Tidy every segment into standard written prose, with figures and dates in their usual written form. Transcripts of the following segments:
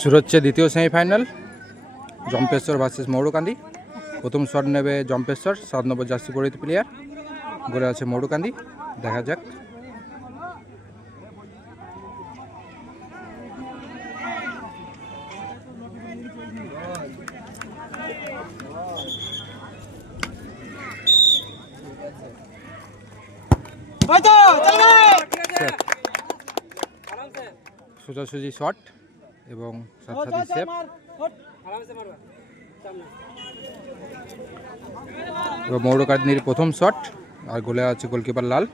শুরু হচ্ছে দ্বিতীয় সেমিফাইনাল, জম্পেশ্বর ভার্সেস মৌরকান্দি। প্রথম শট নেবে জম্পেশ্বর, 7 নম্বর জার্সি পরিহিত প্লেয়ার। গোলে আছে মৌরকান্দি, দেখা যাক। সোজাসুজি শট এবং সাথে সেভ। মৌরকান্দির প্রথম শট, আর গোলে আছে গোলকিপার লাল।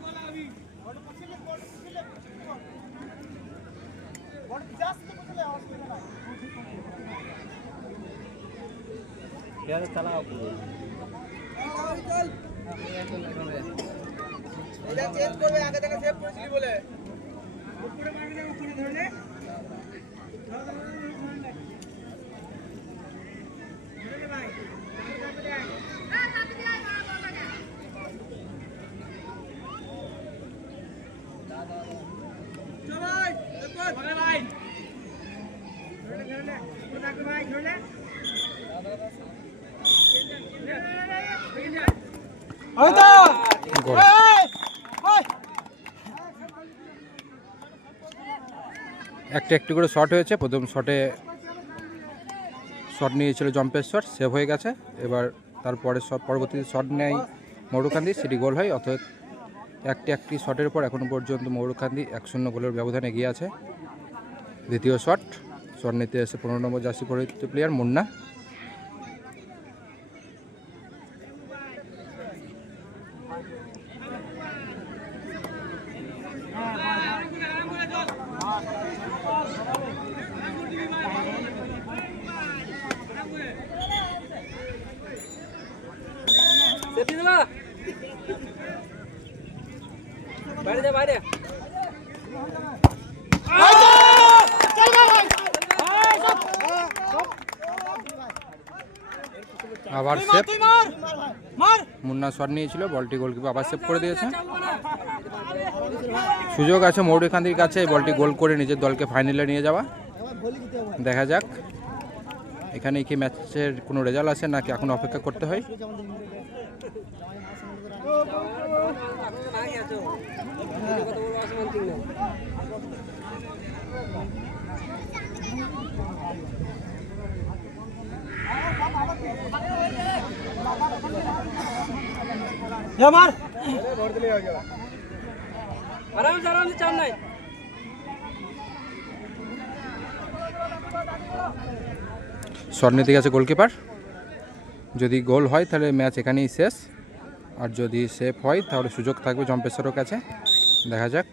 একটা একটু করে শট হয়েছে। প্রথম শটে শট নিয়েছিল জম্পেশ্বর, সেভ হয়ে গেছে। এবার তারপরে পরবর্তী শট নেয় মৌরকান্দি, সেটি গোল হয়। অর্থাৎ একটি শটের পর এখনও পর্যন্ত মৌরকান্দি 1-0 গোলের ব্যবধানে এগিয়ে আছে। দ্বিতীয় শট নিতে এসে 15 নম্বর জার্সি পরিহিত প্লেয়ার মুন্না। আবার সেভ, মুন্না শট নিয়েছিল, বলটি গোলকিপার আবার সেভ করে দিয়েছে। সুযোগ আছে মৌরকান্দির কাছে এই বলটি গোল করে নিজের দলকে ফাইনালে নিয়ে যাওয়া। দেখা যাক এখানে কি ম্যাচের কোনো রেজাল্ট আছে নাকি এখন অপেক্ষা করতে হয়। শট নিতে গেছে গোলকিপার, যদি গোল হয় তাহলে ম্যাচ এখানেই শেষ, আর যদি সেভ হয় তাহলে সুযোগ থাকবে জম্পেশ্বরের কাছে। দেখা যাক।